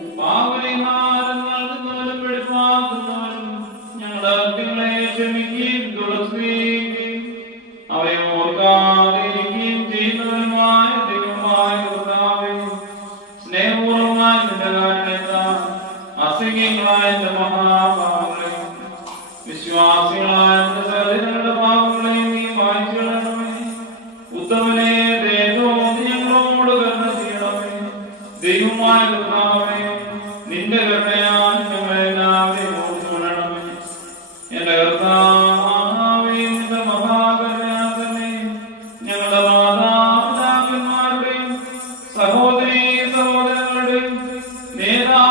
പാവനമാരും നൽകുന്നവരും വെളിപ്പാക്കുന്നവരും ഞങ്ങളുടെ അത്യങ്ങളെ ക്ഷമിക്കുകയും തുളസുകയും അവയെ ഓർക്കാതിരിക്കുകയും ചെയ്യുന്നവരുമായ ദൈവമായ കർത്താവേ, സ്നേഹപൂർവ്വമായ നിന്റെ കാരുണ്യത്താൽ അസംഖ്യങ്ങളായ എന്റെ മഹാപാപങ്ങളെയും വിശ്വാസികളായ എന്റെ സഹോദരങ്ങളുടെ പാപങ്ങളെയും നീ മായ്ച്ചു കളയണമേ. ഉത്തമനെ ദൈവം ഞങ്ങളോട് കരുണ ചെയ്യണമേ. ദൈവമായ കർത്താവേ, നിന്റെ കരുണയാൽ ഞങ്ങളെല്ലാവരെയും ഓർത്തുകൊള്ളണമേ. എന്റെ കർത്താവേ, നിന്റെ മഹാകരുണയാൽ തന്നെ ഞങ്ങളുടെ മാതാപിതാക്കന്മാരുടെയും സഹോദരീ സഹോദരങ്ങളുടെയും നേതാ